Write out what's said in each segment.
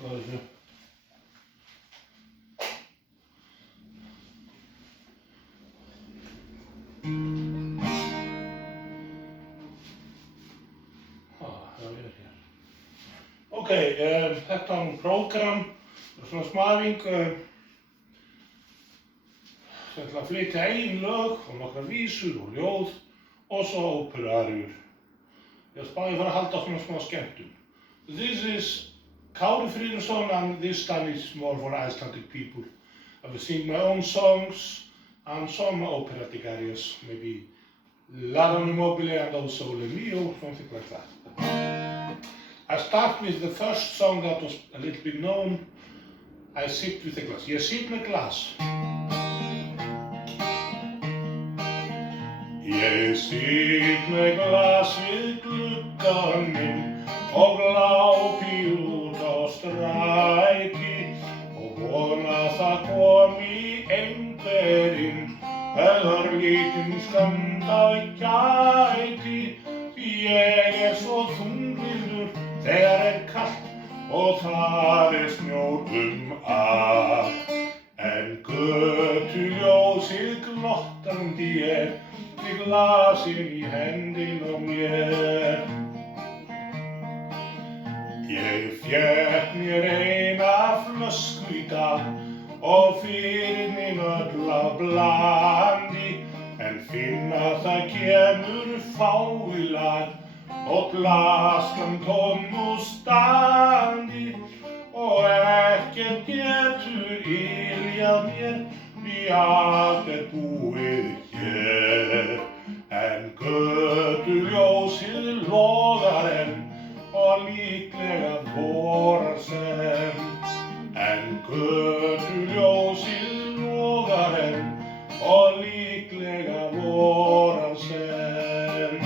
eitthvað af þessu. Ok, þetta er prógram, svona smaðing, sem ætla að flytja eigin lög og nokkrar vísur og ljóð og svo óperuaríur. Ég spáði að fara að halda svona smá skemmtun. This is Kári Friðriksson and this time is more for Icelandic people. I will sing my own songs and some operatic arias, maybe L'Adam Immobile and also Le Mio, something like that. I start with the first song that was a little bit known. I sit with a glass. Ég sit með glas. Ég sit með glas við gluggann minn og glápi út á stræti og vona það komi einhverinn örlítinn skammt að gæti því ég svo þunglyður þegar kalt og það snjór allt en götuljósið glottandi við glasin í hendin á mér. Ég fékk mér eina flösku í dag og fyrir mín öll af blandi en finna það kemur fáilag og flaskan tóm úr standi og ekkert getur yljað mér því allt búið hér en götuljósið logar enn og líklega vorar senn en götuljósið logar enn og líklega vorar senn.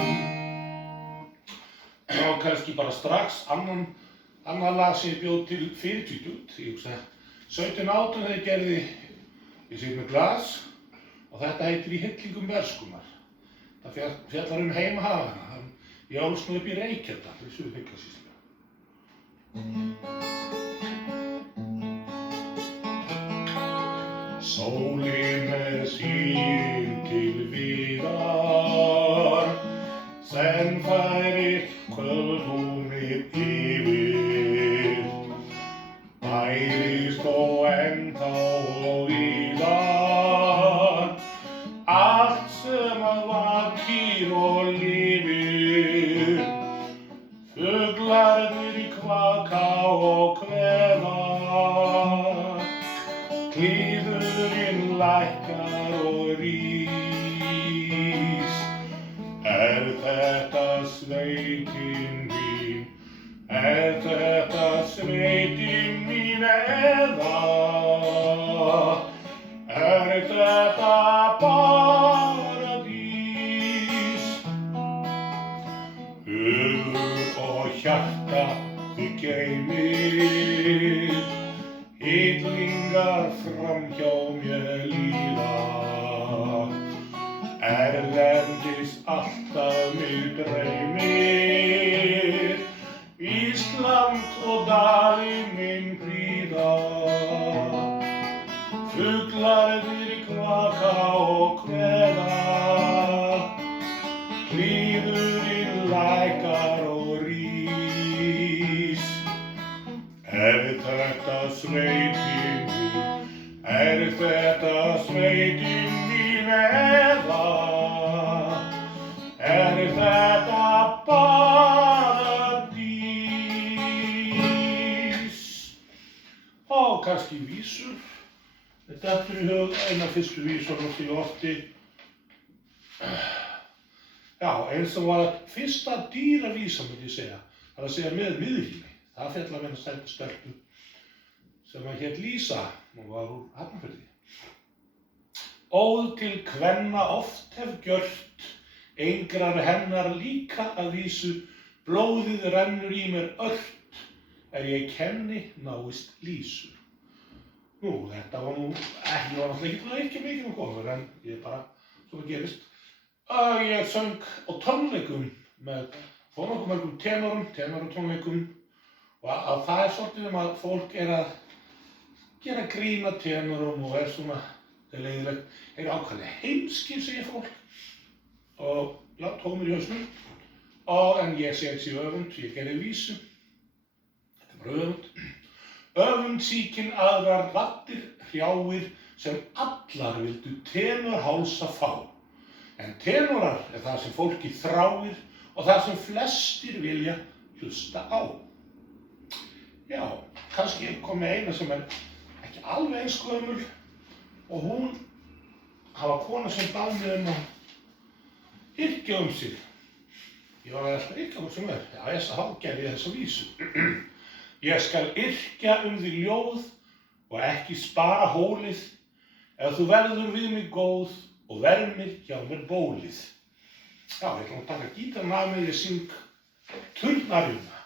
Og kannski bara strax annan lag sem ég bjó til fyrir tvítugt. Ég hugsa 17-18 þegar ég gerði Ég sit með glas og þetta heitir Í hillingum verskunnar. Það fjallar heimahagana. Ég ólst nú upp í Reykjadal í Suður-Húsavík. Sólin sín til víðar, senn færir kvöldhúmið yfir. Bærist þó ennþá og víðar, allt sem vakir og lifir. Fuglarnir í kvaka og kveða, klíðurinn lækkar og rís. Þetta sveitin mín? Þetta sveitin mín eða þetta paradís? Hugur og hjarta þið geymið, hillingar framhjá mér líða. Erlendis alltaf mig dreymir, Ísland og Dali minn prýða. Fuglarnir í kvaka og kveða, klíðurinn lækkar og rís. Þetta sveitin mín? Þetta sveitin mín eða þetta paradís? Og kannski vísur. Þetta er í hug eina fyrstu vísunum sem ég orti. Já, eins og var fyrsta dýravísa, myndi ég segja. Það er að segja með miðlífi. Það fjallar um eina stelpu sem hét Lísa og var úr Hafnarfirði. Óð til kvenna oft hef gjört, engrar hennar líka að vísu, blóðið rennur í mér ört, ég kenni náist Lísu. Nú, þetta var nú náttúrulega ekki mikið um konur, en ég bara, svona gerist. Ég söng á tónleikum með nokkuð mörgum tenorum tónleikum Og að það svolítið að fólk að gera grín að tenorum og svona, það leiðilegt, ákveðlega heimskir, segir fólk, og tómur í hausnum. En ég segi þessi öfund, ég gerði vísu, þetta var öfund. Öfund sýkin aðrar raddir hrjáir sem allar vildu tenorhálsa fá. En tenorar það sem fólki þráir og það sem flestir vilja hlusta á. Já, kannski kom með eina sem ekki alveg eins gömul og hún var kona sem bað mig að yrkja sig. Ég var að yrkja hvort sem Já, þá gerði ég þessa vísu. Ég skal yrkja þig ljóð og ekki spara hólið ef þú verður við mig góð og vermir hjá mér bólið. Já, ég ætla að taka gítarinn af mig, ég syng Turnarjuna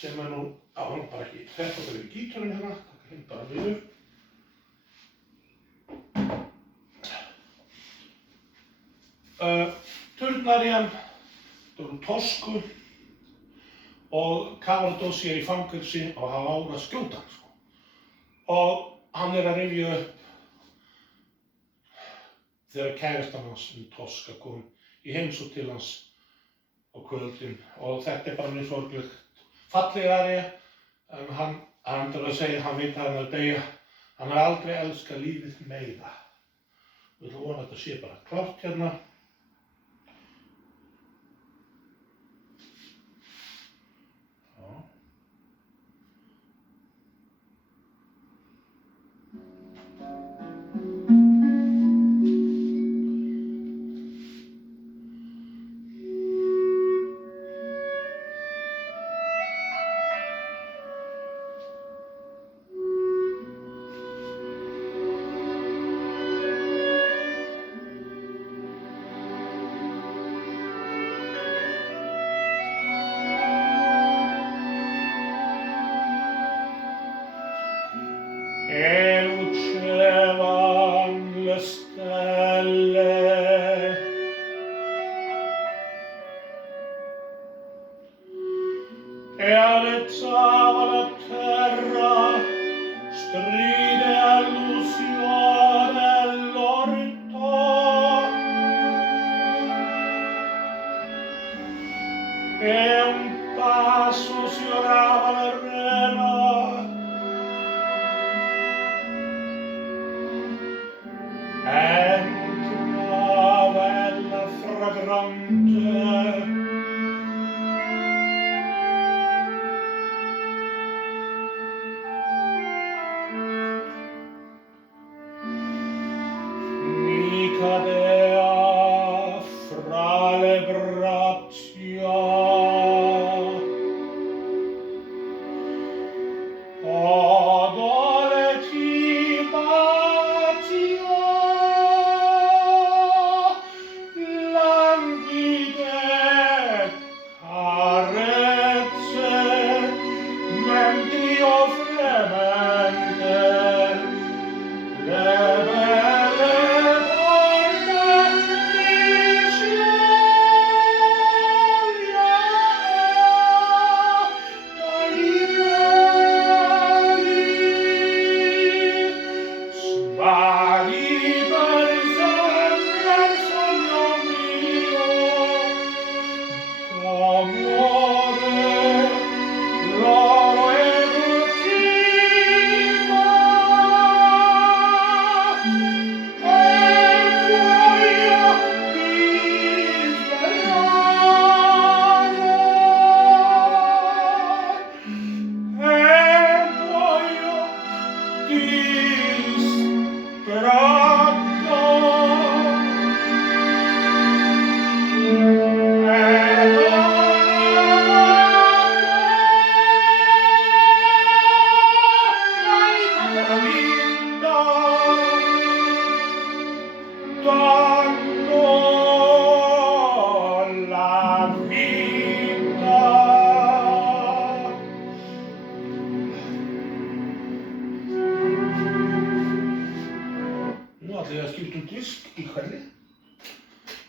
sem nú, hann bara ekki þetta við gítarinn hérna, taka hinn bara niður. Turnarjan, það úr Tosku og Kavaradossi í fangelsi og hann áður að skjóta hann, Og hann að rifja upp þegar kærastan hans Toska kom í heimsókn til hans á kvöldin og þetta bara mjög sorglegt. Falleg aría, en hann þarf að segja, hann veit að hann að deyja, hann har aldrei elskað lífið meira. Við ætlum að vona að þetta sé bara klárt hérna.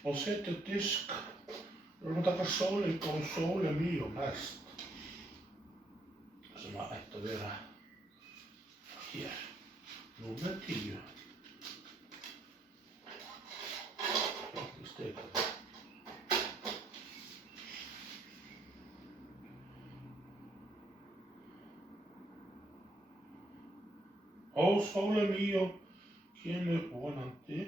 Og setja disk, við erum að taka Sole Mio næst. að vera hér. Númer 10. Ekki steika það. Og sólin í og kemur vonandi.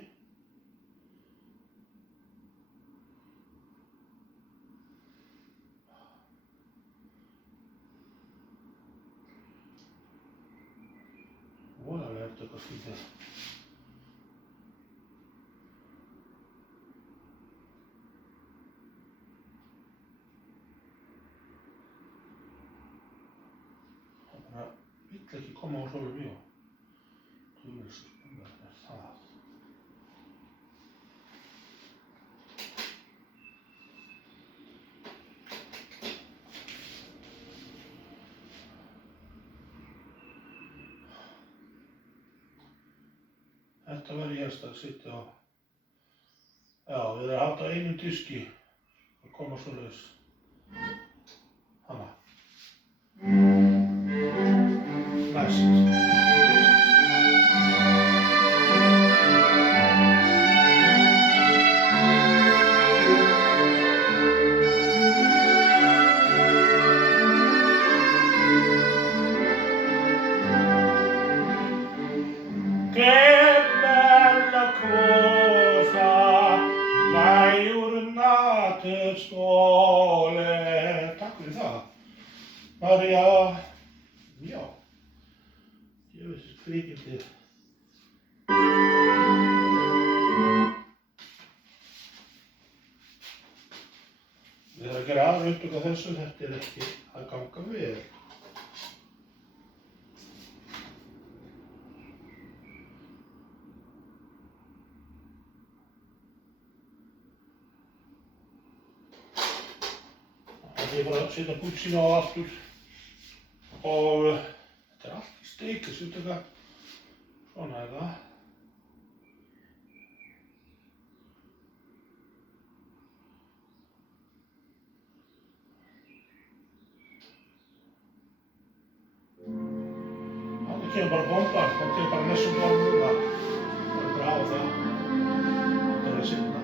Voðalega þetta eitthvað skrítið. Það bara vill ekki koma á sólin í og spennandi það. Þetta verður ég helst að sitja á. Já, við erum haft á einum diski að koma svoleiðis. Hanna. Næst. Takk fyrir það. María, já, ég veist kvikindi. Við erum að gera aðra upptök af þessu, þetta er ekki að ganga vel. Ég bara að setja púlsínu á aftur og þetta er allt í steik þessi upptaka. Svona er það. Það kemur bara bomban, það kemur bara næstum bomban. Það er bara á það. Það er að sitna.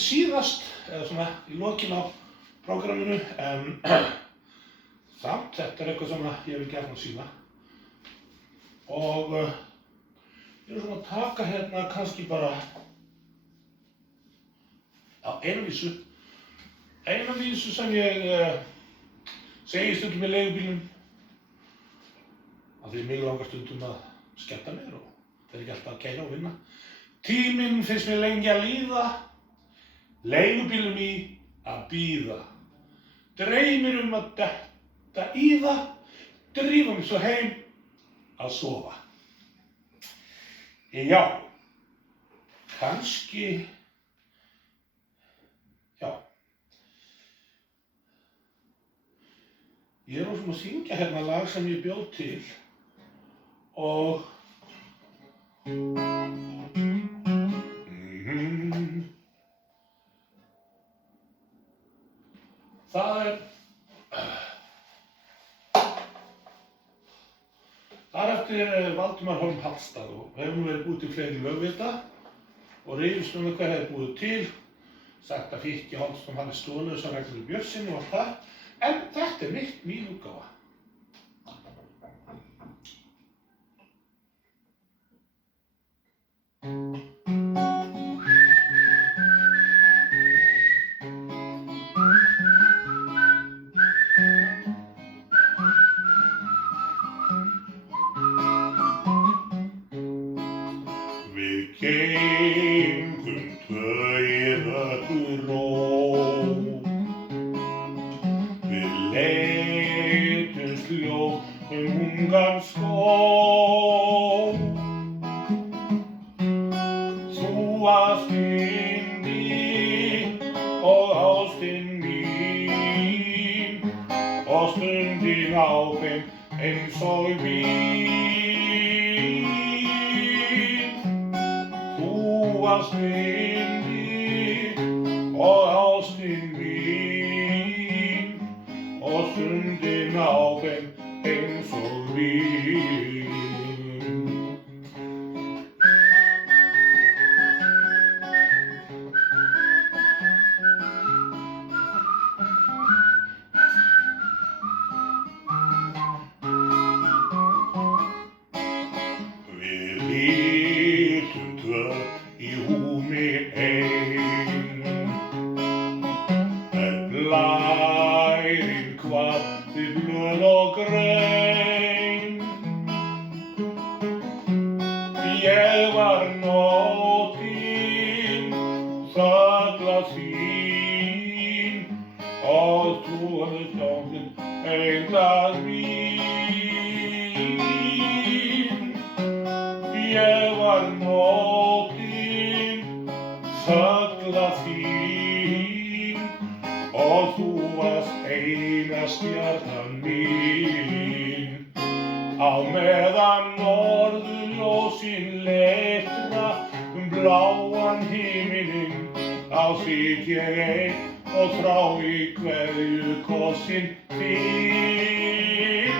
síðast, eða svona í lokin á prógramminu, en samt, þetta eitthvað sem ég vil gjarnan sýna. Og ég svona að taka hérna kannski bara á eina vísu sem ég segi stundum í leigubílnum, af því mig langar stundum að skemmta mér og það ekki alltaf að keyra og vinna. Tíminn finnst mér lengi að líða, leigubílum í að bíða. Dreymir að detta í það, drífa mig svo heim að sofa. Já, kannski, já. Ég svona að syngja hérna lag sem ég bjó til og það er eftir Valdimar Hólm Hallstad og hefur verið búið til fleiri lög við þetta og rifist hver hefði búið til, sagt að Fíkki Holmström hafi stolið þessar reglur í Björnsinni og allt það, en þetta er mín útgáfa. Við gengum tvö í rökku ró, við leitum hljóð ungan skóg. Þú varst inni og ástin mín og stundin ákveðin eins og vín. Þú varst inni og ástin mín og stundin ákveðin eins og vín. Við litum tvö í húmi ein, blærinn kvaddi blöð og grein. Ég var nótin, þögla þín og þú tókin einlag mín. Ég var nótin, þögla þín og þú varst eina stjarnan mín. Á meðan norðurljósin leitra bláan himininn, þá sit ég ein og þrái kveðju kossin þín.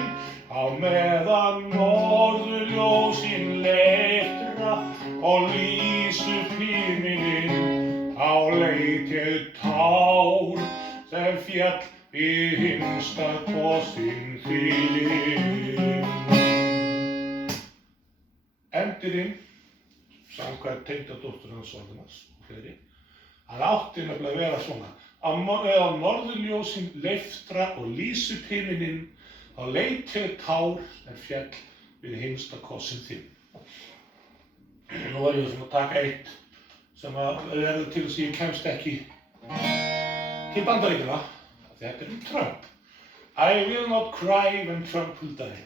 Á meðan norðurljósin leitra og lýs upp himininn, þá leit ég tár sem féll við hinsta kossin þín. Endurinn, samkvæmt tengdadóttur hans Valdimars og fleiri, hann átti nefnilega að vera svona: á meðan norðurljósin leiftra og lýs upp himininn, þá leit ég tár sem féll við hinsta kossin þín. Nú var ég svona að taka eitt sem að verður til þess að ég kemst ekki til Bandaríkjanna. Þetta er Trump. I will not cry when Trump will die.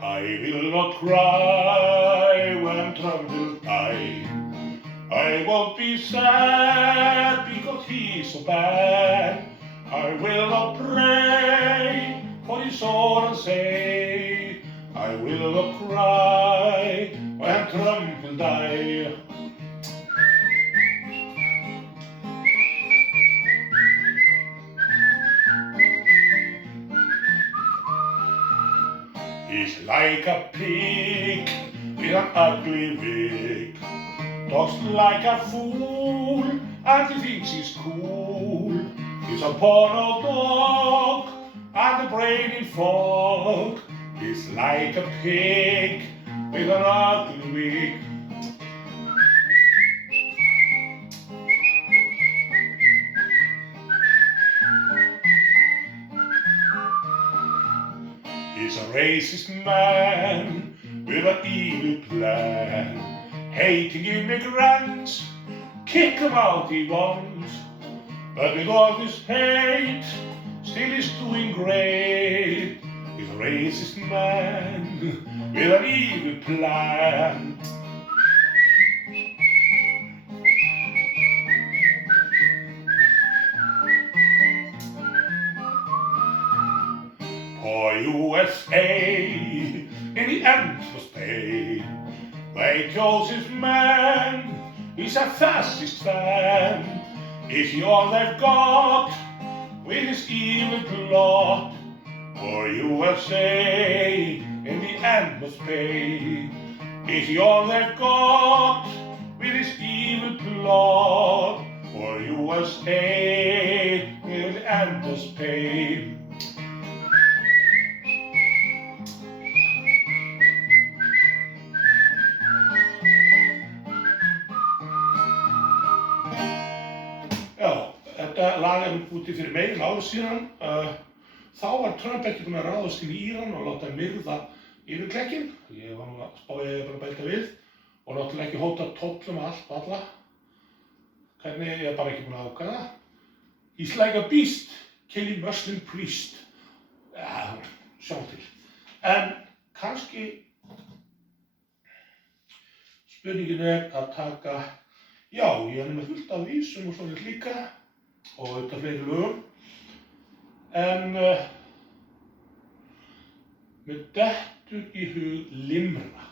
I will not cry when Trump will die. I won't be sad because he's so bad. I will not pray for his soul and say, I will not cry when Trump will die. like a pig with an ugly wig. Talks like a fool and he thinks he's cool. He's a porno dog and a brain in fog. He's like a pig with an ugly wig. He's a racist man with an evil plan, hating immigrants, kick them out he wants. But with all this hate, still he's doing great. He's a racist man with an evil plan. Poor USA in the end must pay. They chose his man, he's a fascist fan. Is he all they've got with his evil plot? Poor USA in the end must pay. Is he all they've got with his evil plot? Poor USA in the end must pay. Já, þetta lag úti fyrir meira en ári síðan. Þá var Trump ekki búinn að ráðast inn í Íran og láta myrða yfirklekkinn. Ég var nú að spá ég bara að bæta við og náttúrulega ekki hóta tollum allt og alla. Hvernig ég bara ekki búinn að ákvæða. He's like a beast, killing Muslim priest. Já, sjáum til. En kannski spurningin að taka, já, ég er með fullt af vísum og svona líka og auðvitað fleiri lögum. En mér dettur í hug limra,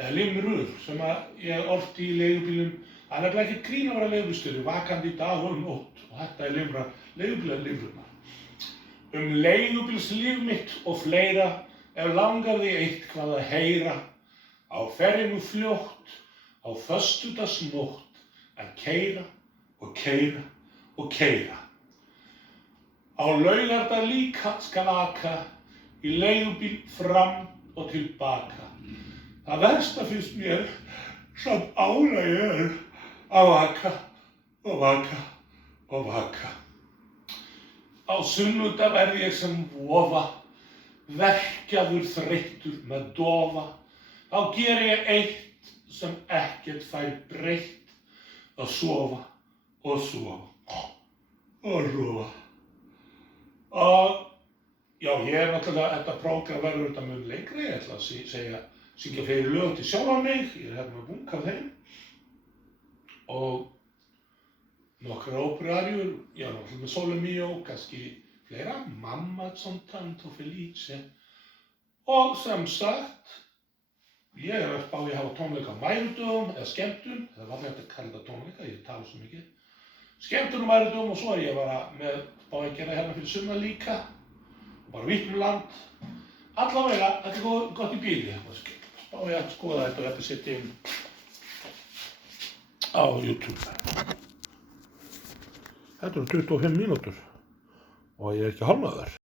eða limrur, sem ég oft í leigubílum, það er nefnilega ekkert grín að vera leigubílstjóri, vakandi dag og nótt og þetta er limra, leigubílalimrurnar. Leigubílslíf mitt og fleira, ef langar þig eitthvað að heyra, á ferðinni fljótt, á föstudagsnótt, að keyra og keyra og keyra. Á laugardag líka skal aka, í leigubíl fram og tilbaka. Það versta finnst mér samt álagið að vaka og vaka og vaka. Á sunnudag verð ég sem vofa, verkjaður þreyttur með dofa. Þá geri ég eitt sem ekkert fær breytt, að sofa og sofa og sofa. Og já, ég er náttúrulega, þetta prógram verður þetta mun lengri, ég ætla að syngja fleiri lög til sjálfan mig, ég er hérna með bunga af þeim. Og nokkrar óperuaríur, já, náttúrulega með Sole Mio, kannski fleira, Mamma son tanto felice. Og sem sagt, ég er að spá ég hafa tónleika á mærudögum eða skemmtun, það var hægt að kalla þetta tónleika, ég tala svo mikið. Skemmtun á mærudögum og svo er ég bara með spá ég gera hérna fyrir sumar líka, og bara vítt land. Allavega, þetta er gott í bíli, spá ég að skoða þetta og þetta setja inn á YouTube. Þetta eru 25 mínútur og ég er ekki hálfnaður.